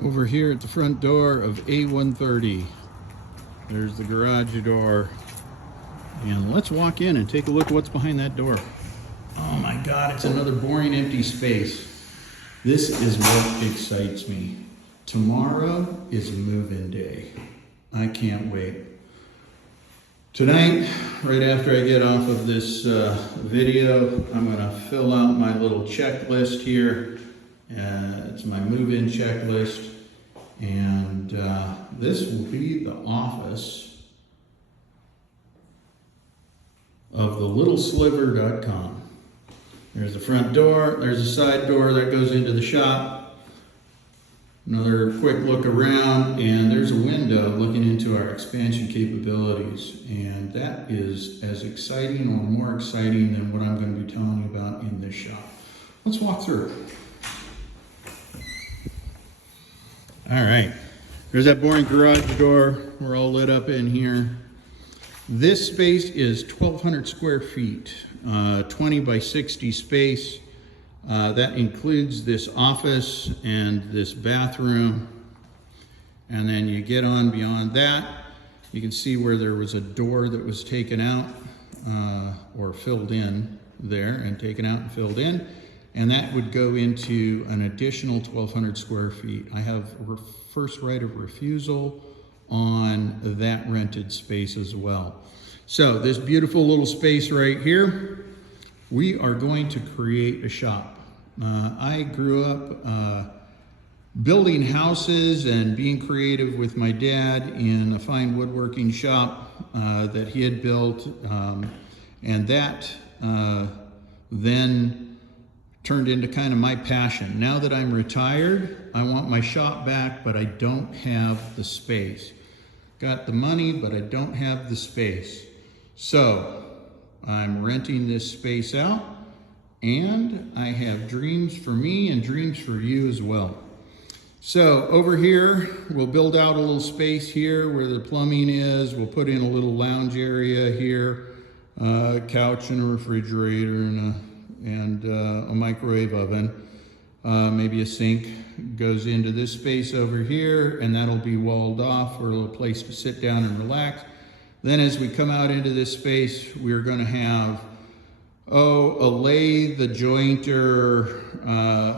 Over here at the front door of A130, there's the garage door. And let's walk in and take a look at what's behind that door. Oh my God, it's another boring empty space. This is what excites me. Tomorrow is move-in day. I can't wait. Tonight, right after I get off of this video, I'm gonna fill out my little checklist here. It's my move-in checklist. And this will be the office of the littlesliver.com. There's the front door, there's a side door that goes into the shop. Another quick look around, and there's a window looking into our expansion capabilities. And that is as exciting or more exciting than what I'm going to be telling you about in this shop. Let's walk through. All right, there's that boring garage door. We're all lit up in here. This space is 1,200 square feet, 20 by 60 space. That includes this office and this bathroom. And then you get on beyond that, you can see where there was a door that was taken out or filled in there and taken out and filled in. And that would go into an additional 1,200 square feet. I have first right of refusal on that rented space as well. So this beautiful little space right here, we are going to create a shop. I grew up building houses and being creative with my dad in a fine woodworking shop that he had built. And that then turned into kind of my passion. Now that I'm retired, I want my shop back, but I don't have the space. Got the money, but I don't have the space. So I'm renting this space out, and I have dreams for me and dreams for you as well. So over here, we'll build out a little space here where the plumbing is. We'll put in a little lounge area here, a couch and a refrigerator and a microwave oven. Maybe a sink goes into this space over here, and that'll be walled off for a little place to sit down and relax. Then as we come out into this space, we're gonna have, a lathe, a jointer,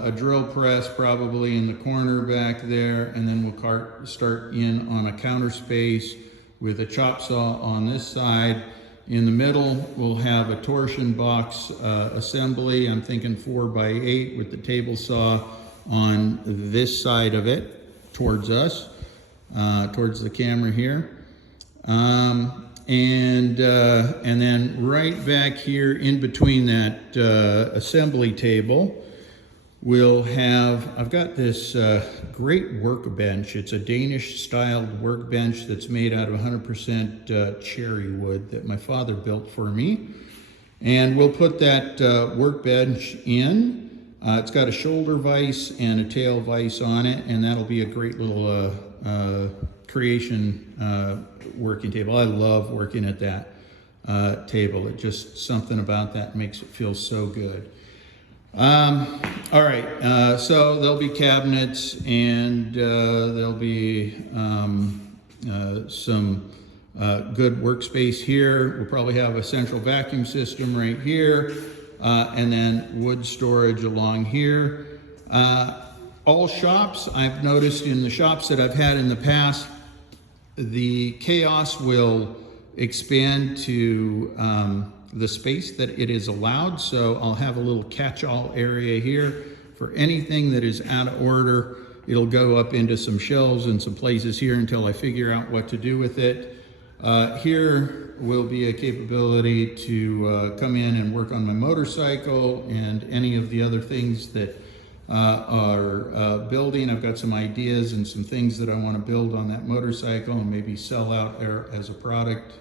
a drill press probably in the corner back there, and then we'll start in on a counter space with a chop saw on this side. In the middle, we'll have a torsion box assembly. I'm thinking 4 by 8 with the table saw on this side of it towards us, towards the camera here. And then right back here in between that assembly table, we'll have, I've got this great workbench. It's a Danish styled workbench that's made out of 100% cherry wood that my father built for me. And we'll put that workbench in. It's got a shoulder vise and a tail vise on it, and that'll be a great little creation working table. I love working at that table. It just, something about that makes it feel so good. All right, so there'll be cabinets, and there'll be some good workspace here. We'll probably have a central vacuum system right here, and then wood storage along here. All shops, I've noticed in the shops that I've had in the past, the chaos will expand to the space that it is allowed. So I'll have a little catch-all area here for anything that is out of order. It'll go up into some shelves and some places here until I figure out what to do with it. Here will be a capability to come in and work on my motorcycle and any of the other things that are building. I've got some ideas and some things that I want to build on that motorcycle and maybe sell out there as a product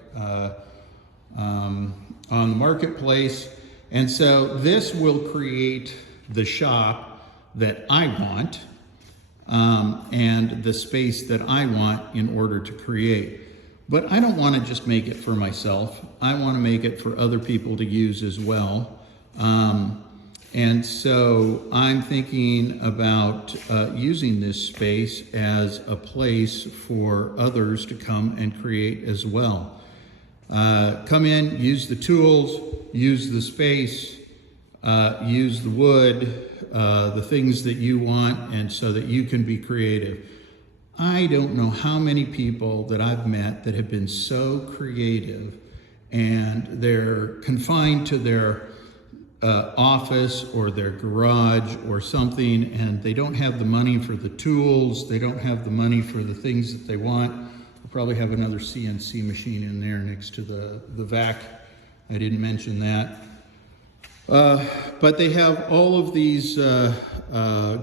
on the marketplace. And so this will create the shop that I want and the space that I want in order to create. But I don't want to just make it for myself. I want to make it for other people to use as well. And so I'm thinking about using this space as a place for others to come and create as well. Come in, use the tools, use the space, use the wood, the things that you want, and so that you can be creative. I don't know how many people that I've met that have been so creative and they're confined to their office or their garage or something, and they don't have the money for the tools, they don't have the money for the things that they want. We'll probably have another CNC machine in there next to the vac. I didn't mention that. But they have all of these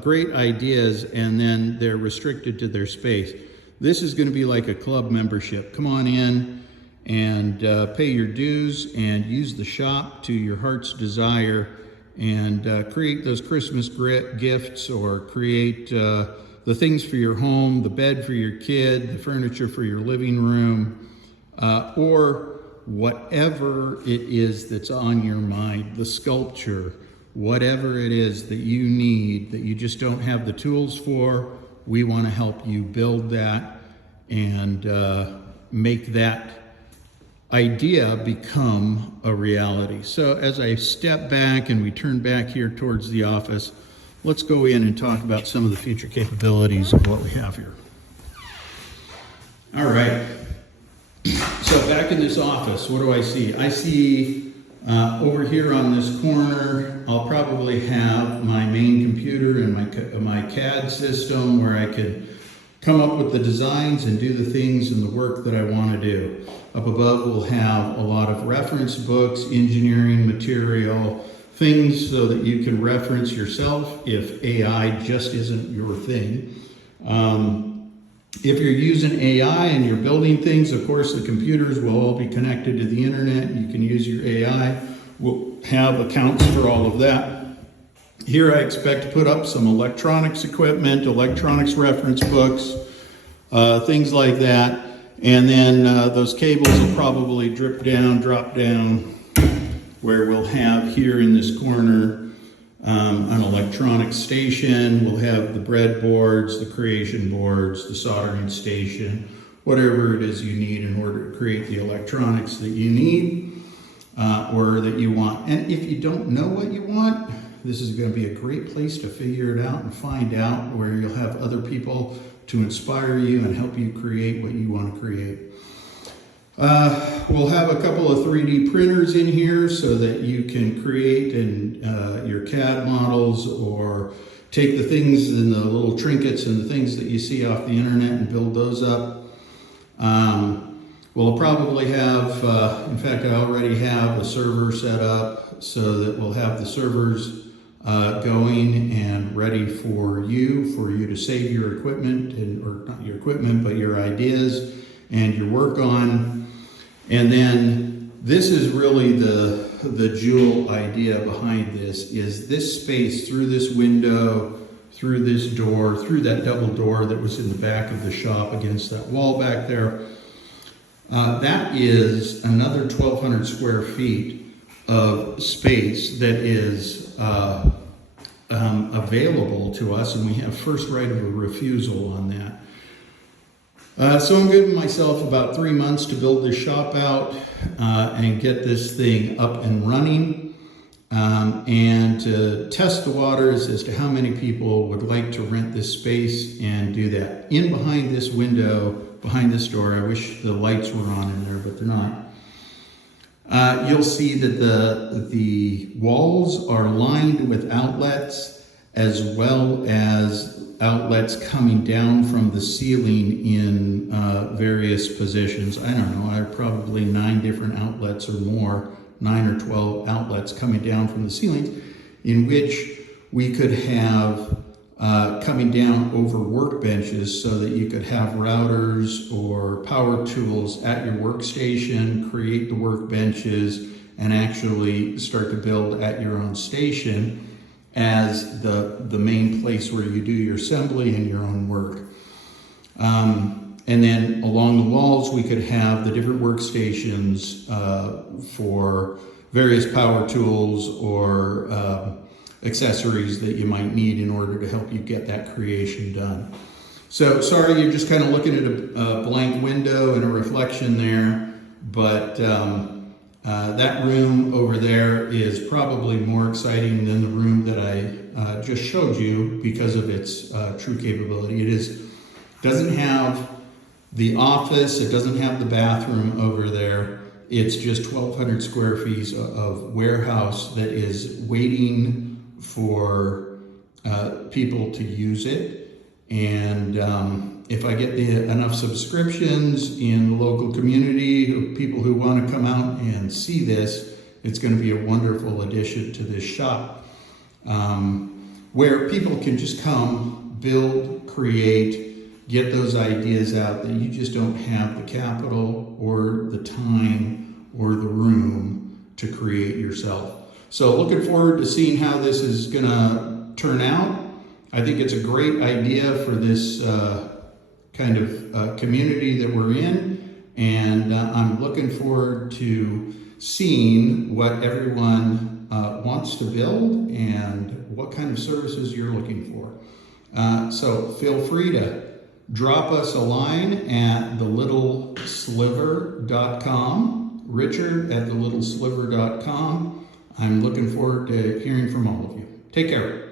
great ideas, and then they're restricted to their space. This is going to be like a club membership. Come on in and pay your dues and use the shop to your heart's desire, and create those Christmas gifts, or create the things for your home, the bed for your kid, the furniture for your living room, or whatever it is that's on your mind, the sculpture, whatever it is that you need that you just don't have the tools for. We want to help you build that and make that idea become a reality. So as I step back and we turn back here towards the office, let's go in and talk about some of the future capabilities of what we have here. All right. So back in this office, what do I see? I see over here on this corner, I'll probably have my main computer and my CAD system where I could come up with the designs and do the things and the work that I want to do. Up above, we'll have a lot of reference books, engineering material, things so that you can reference yourself if AI just isn't your thing. If you're using AI and you're building things, of course, the computers will all be connected to the internet. You can use your AI. We'll have accounts for all of that. Here I expect to put up some electronics equipment, electronics reference books, things like that. And then those cables will probably drop down, where we'll have here in this corner an electronics station. We'll have the breadboards, the creation boards, the soldering station, whatever it is you need in order to create the electronics that you need or that you want. And if you don't know what you want, this is going to be a great place to figure it out and find out, where you'll have other people to inspire you and help you create what you want to create. We'll have a couple of 3D printers in here so that you can create your CAD models, or take the things and the little trinkets and the things that you see off the internet and build those up. We'll probably have, in fact, I already have a server set up so that we'll have the servers going and ready for you to save your equipment, or not your equipment, but your ideas and your work on. And then this is really the jewel idea behind this, is this space through this window, through this door, through that double door that was in the back of the shop against that wall back there. That is another 1,200 square feet of space that is available to us, and we have first right of a refusal on that. So I'm giving myself about 3 months to build this shop out and get this thing up and running, and to test the waters as to how many people would like to rent this space and do that. In behind this window, behind this door, I wish the lights were on in there, but they're not. You'll see that the walls are lined with outlets, as well as outlets coming down from the ceiling in various positions. I don't know, I have probably 9 different outlets or more, 9 or 12 outlets coming down from the ceilings, in which we could have coming down over workbenches, so that you could have routers or power tools at your workstation, create the workbenches, and actually start to build at your own station as the main place where you do your assembly and your own work. And then along the walls, we could have the different workstations for various power tools or accessories that you might need in order to help you get that creation done. So sorry, you're just kind of looking at a blank window and a reflection there, but that room over there is probably more exciting than the room that I just showed you because of its true capability. Doesn't have the office, it doesn't have the bathroom over there. It's just 1,200 square feet of warehouse that is waiting for people to use it. And if I get enough subscriptions in the local community, people who want to come out and see this, it's going to be a wonderful addition to this shop, where people can just come, build, create, get those ideas out that you just don't have the capital or the time or the room to create yourself. So looking forward to seeing how this is going to turn out. I think it's a great idea for this kind of community that we're in, and I'm looking forward to seeing what everyone wants to build and what kind of services you're looking for. So feel free to drop us a line at thelittlesliver.com, Richard at thelittlesliver.com. I'm looking forward to hearing from all of you. Take care.